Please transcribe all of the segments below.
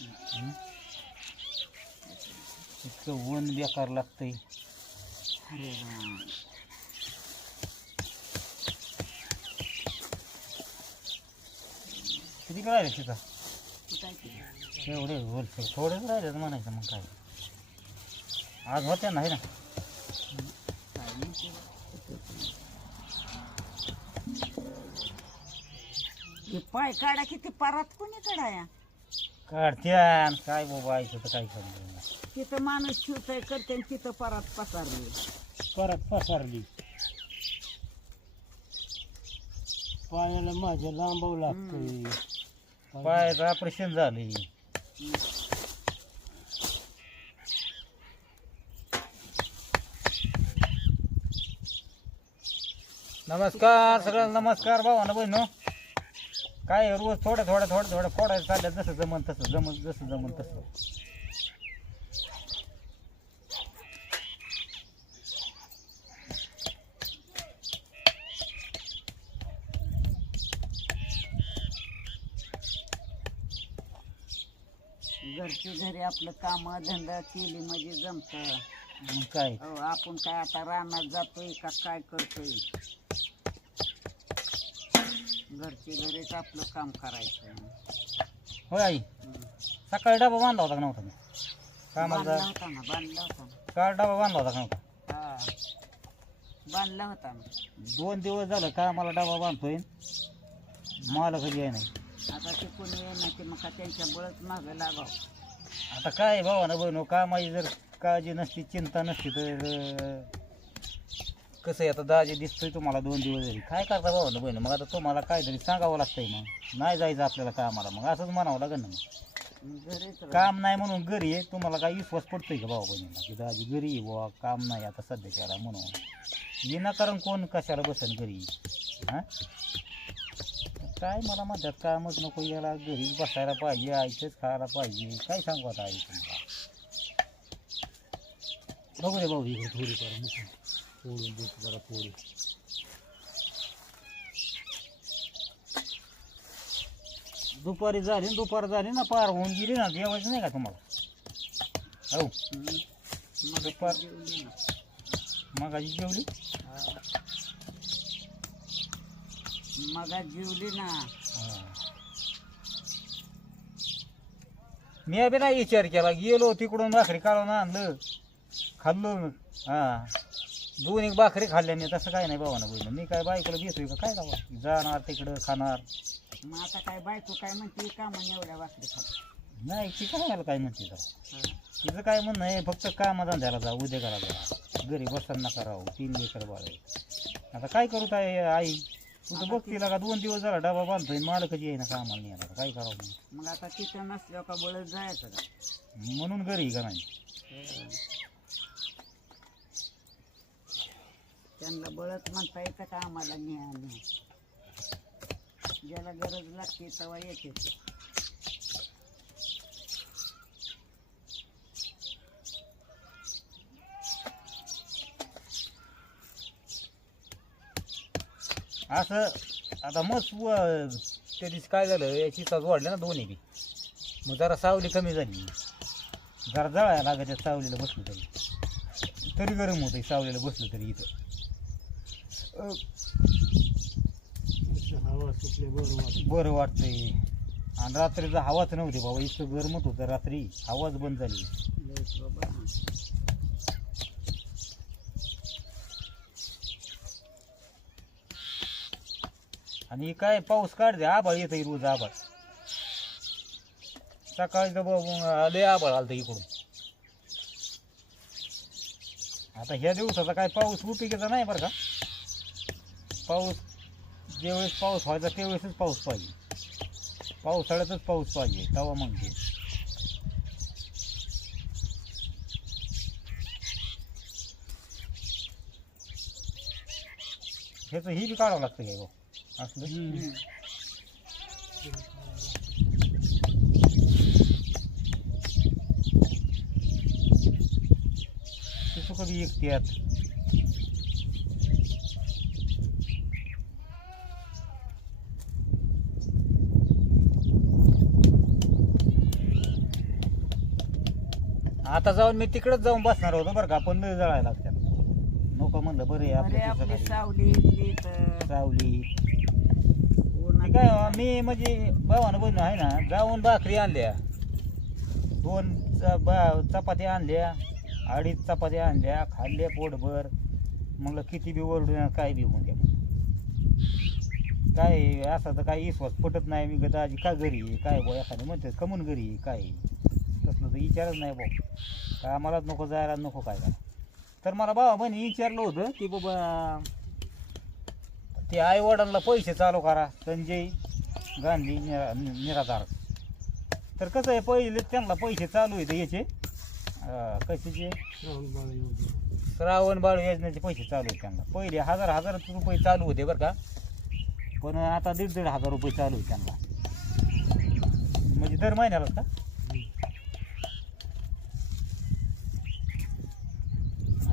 हं? इतकं ऊन बेकार लागतंय अरे राम. किती राहिले तिथं तू काय केलं एवढे होलसेल थोडेच राहिले म्हणायचं मग काय आज होत्या नाही ना काय नाही केलं. हे पाय काढा किती पारात कोणी काढाया काढत्यान काय बाबा तर काय करणार तिथं माणूस शिवतय करते आणि तिथं परात पसारली. परत पसरली. पायाला माझ्या लांबावं लागतंय. पायाचं ऑपरेशन झालंय. नमस्कार सगळ्यांना नमस्कार भावानं बहिणो. काय रोज थोडं थोडं थोडं थोडं फोडायचं चाललं जसं जमन तसं जमन जसं जमन तसं. घरची घरी आपलं काम धंदा केली म्हणजे जमत. मग काय? आपण काय आता रानात जातोय का काय करतोय? घरची घरीच आपलं काम करायचं. होय आई. सकाळी डबा बांधला होता का नव्हता मी कामाला बांधला होता ना बांधला होता. ना काल डबा बांधला होता का नव्हता? हा. बांधला होता ना. दोन दिवस झालं कामाला डबा बांधतोय. मला कधी आहे नाही आता ते कोणी येणार ते मग का त्यांच्या बळच मागं लागाव. आता काय भावानं बहिणू कामाची जर काळजी नसती चिंता नसती तर अं, कसं आहे? आता दाजी दिसतोय तुम्हाला दोन दिवस झाली काय करता भावानं बहिण मग आता तुम्हाला काहीतरी सांगावं लागतंय मग. नाही जायचं आपल्याला कामाला मग असंच म्हणावं लागेल ना मग. काम नाही म्हणून घरी आहे तुम्हाला काय विश्वास पडतोय का भाऊ बहिणीला की दाजी घरी आहे बुवा काम नाही आता सध्याच्याला म्हणून. विनाकारण कोण कशाला बसन घरी? हां? काय मला म्हणतात कामच नको याला घरीच बसायला पाहिजे आईचंच खायला पाहिजे. काय सांगू आता आई तुम्हाला? बघू रे भाऊ इकडे थोडीफार फोडून देतो जरा थोडी दुपारी झाली ना दुपार झाली ना पार होऊन गेली ना जेवायचं नाही का तुम्हाला? हो. दुपार- जेवली ना. मग जेवली. मगा जेवली ना. मी बी नाही विचार केला गेलो तिकडून भाकरी काढून आणलं खाल्लो. हा. दोन एक भाकरी खाल्ल्या मी तसं काय नाही बाबा ना बहिण मी काय बायकोला देतोय का? काय बाबा जाणार तिकडं खाणार. मग आता काय बायको काय म्हणते का म्हणे एवढ्या भाकरी खात नाही ती काय मला काय म्हणते का तिचं काय म्हणणं आहे फक्त कामधंद्याला जा उद्या करा जा. घरी बसन नका राहू तीन लेकर बाळ आहे. आता काय करू काय आई? तू तर बघ तिला का दोन दिवस झाला डबा बांधतोय मालकच येईना कामाला नाही आता काय करावं मग? मग आता तिथं नसल्यावर का बळत जायचं का? म्हणून घरी का नाही? त्यांना बळत म्हणता येतं का आम्हाला न्या ज्याला गरज लागते तेव्हा येते. असं आता मस्त व त्या दिवशी काय झालं याची तास वाढली ना दोन्ही बी. मग जरा सावली कमी झाली. जरा जळायला लागायच्या सावलीला बसलं तरी. तरी गरम होतं सावलीला बसलं तरी इथं. हवा सुटले बरं वाटत बरं वाटतंय. आणि रात्रीचं हवाच नव्हती बाबा इतकं गरमत होतं रात्री. हवाच बंद झाली. लयच बाबा आणि काय पाऊस काढते आभाळ येतं रोज आभाळ. सकाळी तर ब- लय आभाळ आलं इकडून. आता ह्या दिवसाचा काय पाऊस उपयोगाचा नाही बरं का? पाऊस ज्यावेळेस पाऊस व्हायचा त्यावेळेसच पाऊस पाहिजे. पावसाळ्यातच पाऊस पाहिजे तवा म्हणजे ह्याचं ही बी काढावं लागतं काय भाऊ असलं. कधी एक त्यात. आता जाऊन मी तिकडेच जाऊन बसणार होतो बरं का पण जळायला लागतात नको म्हणलं बरं आहे अरे आपलं सावली इथली तर सावली. ते काय हो, मी म्हणजे भावानं बहिण आहे ना जाऊन भाकरी आणल्या. दोन च- बा- चपात्या आणल्या अडीच चपात्या आणल्या खाल्ल्या पोटभर. म्हणलं किती बी ओरडून काय बी होऊन द्या. काय असं तर काही विश्वास पटत नाही मी गदा आजी का घरी आहे? काय भाऊ एखादं म्हणते कमून घरी आहे? काय आहे? तर विचारच नाही भाऊ. का आम्हालाच नको जायला नको काय काय तर मला बाबा बहिणी विचारलं होतं की बाबा ते आई वडिलांना पैसे चालू करा संजय गांधी निरा निराधार. तर कसं आहे पहिले त्यांना पैसे चालू आहेत याचे. अं, कशाचे? श्रावण बाळ योजनेचे पैसे चालू आहेत त्यांना. पहिले हजार हजार रुपये चालू होते बरं का. पण आता दीड दीड हजार रुपये चालू आहेत त्यांना. म्हणजे दर महिन्यालाच का?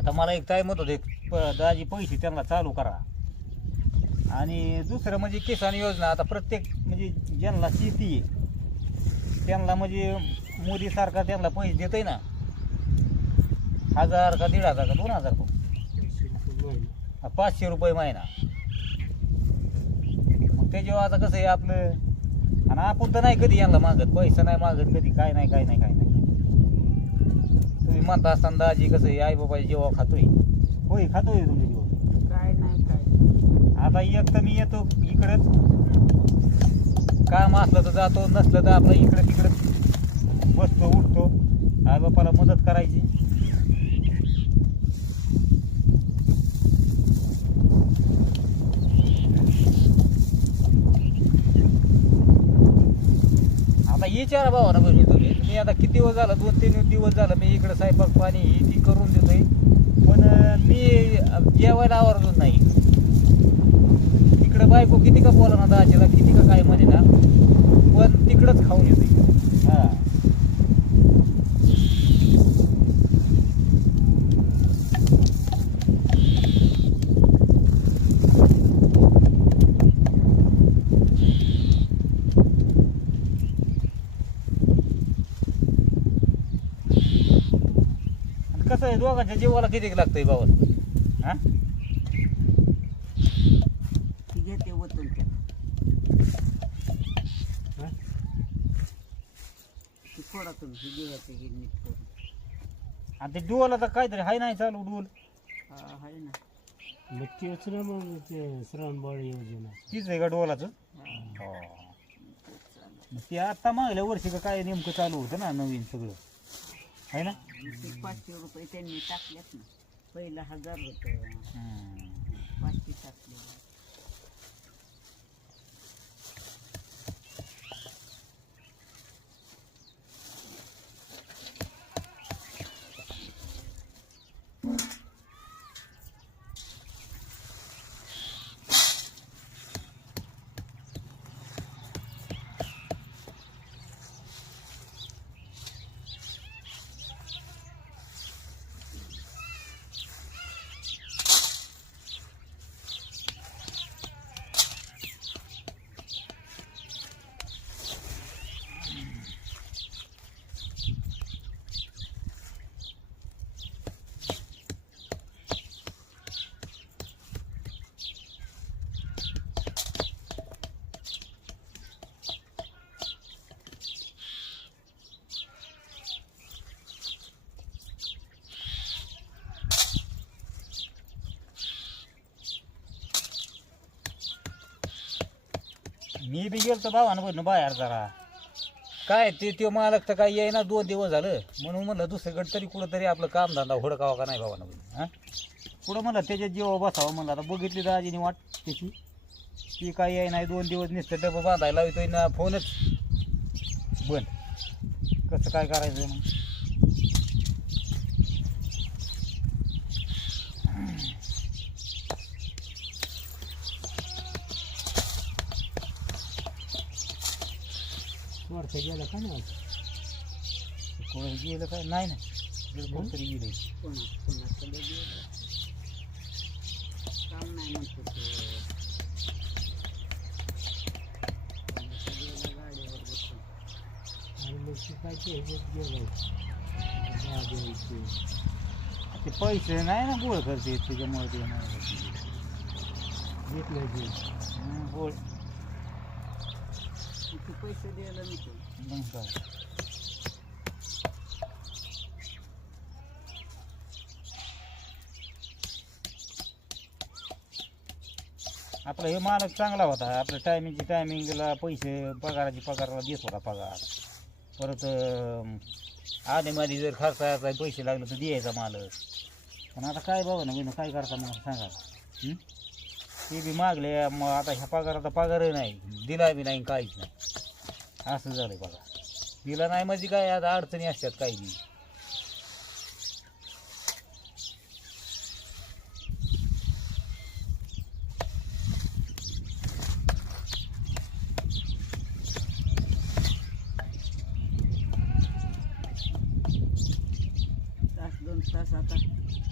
आता मला एक टाईम होत होते प- दाजी पैसे त्यांना चालू करा. आणि दुसरं म्हणजे किसान योजना आता प्रत्येक म्हणजे ज्यांना शेती आहे त्यांना म्हणजे मोदी सरकार त्यांना पैसे देत ना. हजार का दीड हजार का दोन हजार का पाचशे रुपये महिना. मग त्याच्यावर आता कसं आहे आपलं? आणि आपण तर नाही कधी यांना मागत पैसा नाही मागत कधी काय नाही काय नाही काय नाही. तुम्ही म्हणता असताना दाजी कसं आहे आई बाबा जेव्हा खातोय. होय खातोय तुमच्या जेव्हा काय नाही काय आता एक तर मी येतो इकडंच. काम असलं तर जातो नसलं तर आपलं इकडं तिकडं. बसतो उठतो. आई बापाला मदत करायची. आता विचारा भावाना बहिणी तुम्ही मी आता किती दिवस झाला? दोन तीन दिवस झालं मी इकडं स्वयंपाक पाणी ही ती करून देतोय. पण मी जेवायला आवर्जून नाही. तिकडं बायको किती का बोला ना दाजीला किती का काय म्हणे ना? पण तिकडंच खाऊन येते हां. कसं आहे दोघांच्या जीवाला किती लागतंय बाबा? हा? ती घेते ओतून हा? ती तुम्ही दिवस हे नीट करून. आणि ते डोल आता काहीतरी हाय नाही चालू डोल हा आहे ना. मग ना मग ते श्रावणबाळ योजना. तीच आहे का डोलाचं हा. मग ते आता मागल्या वर्षी का काय नेमकं चालू होतं ना नवीन सगळं? आहे ना? ते पाचशे रुपये त्यांनी टाकलेत ना. पहिलं हजार हम्म. पाचशे टाकले मी बी गेलतो भावानं बहिण बाहेर जरा. काय ते ते मालक तर काय येईना दोन दिवस झालं. म्हणून म्हणलं दुसरीकडे तरी कुठंतरी आपलं कामधंदा हुडकावा का नाही भावानं बहिण हा? कुठं म्हणलं त्याच्यात जेव्हा बसावं म्हणलं. आता बघितली दाजीने वाट त्याची. ती काय याय नाही दोन दिवस नुसतं डबं बांधायला येतोय ना फोनच. बंद. कसं काय करायचं मग? वरचा गेला का ना कोणी गेलं काय नाही ना कोणतरी गेलं. कोणा कोणाकडे गेलं? काम नाही म्हणतो गाडीवर बसून. आणि मग ते काय ते ह्याच्यात गेलं. दहा द्यायचे ते पैसे नाही ना गोळ करते त्याच्यामुळे ते नाही. घेतलं की गोळ. तू पैसे द्यायला नको. मग काय आपला हे मालक चांगला होता. आपल्या टायमिंगची टायमिंगला पैसे पगाराची पगाराला देत होता पगार. परत आधीमध्ये जर खर्चायचा पैसे लागले तर द्यायचा मालक. पण आता काय बघा ना मी काय करता मला सांगा. हं? ते बी मागले मग आता ह्या पगाराचा पगारही नाही. दिला बी नाही काहीच नाही. असं झालं बघा. दिला नाही म्हणजे काय आता अडचणी असतात काही बी. तास दोन तास आता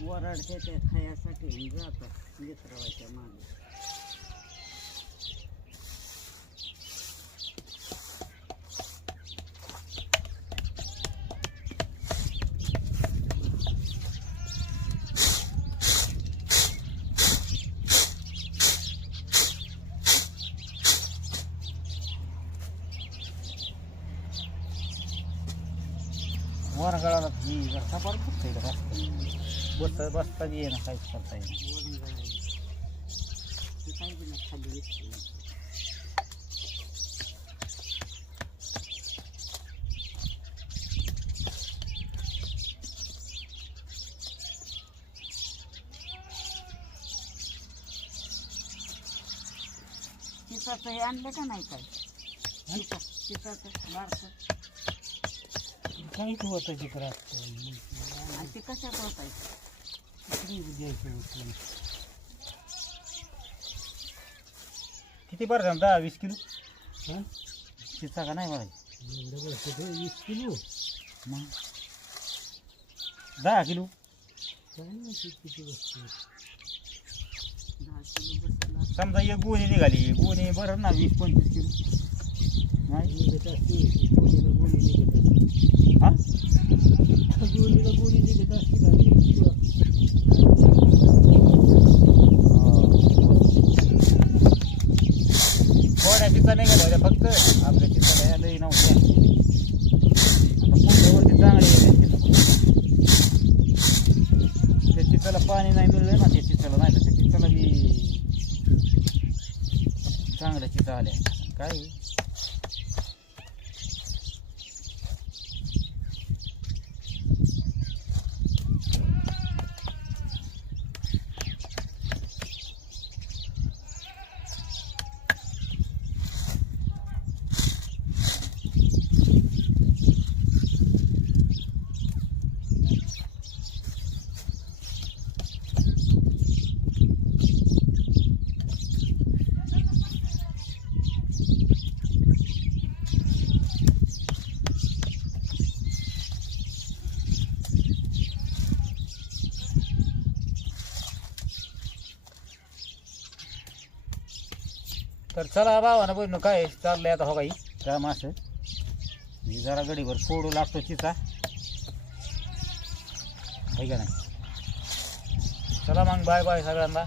वराड ते खायासाठी जातात लेकरवाच्या मागे. वरगळाला ही जरा सपाट बसता येईल बसता बसता बी येणं काहीच करता खाली हे आणलं का नाही काय? चिता चिताचं बारसं काहीच होतं चित्र आणि ते कशात होतायचं किती बरं झालं दहा वीस किलो? हां? चिचा का नाही मला वीस किलो. मग? दहा किलो? समजा एक गोणी निघाली. गोणी बरं ना वीस पंचवीस किलो. नाही हा? गोणीला गोणी निघत असते फक्त आपल्या चिचाला लई नव्हत्या. आता पुढच्या वर्षी त्या पाणी नाही मिळलं ना त्या चिचाला नाही तर त्या चिचाला बी चांगल्या चिचा आल्या. काय? तर चला भावानं बहिण काय चाललंय आता हो काही काम असं मी जरा गडीभर फोडू लागतो चिचा. आहे का नाही? चला मग बाय बाय सगळ्यांना.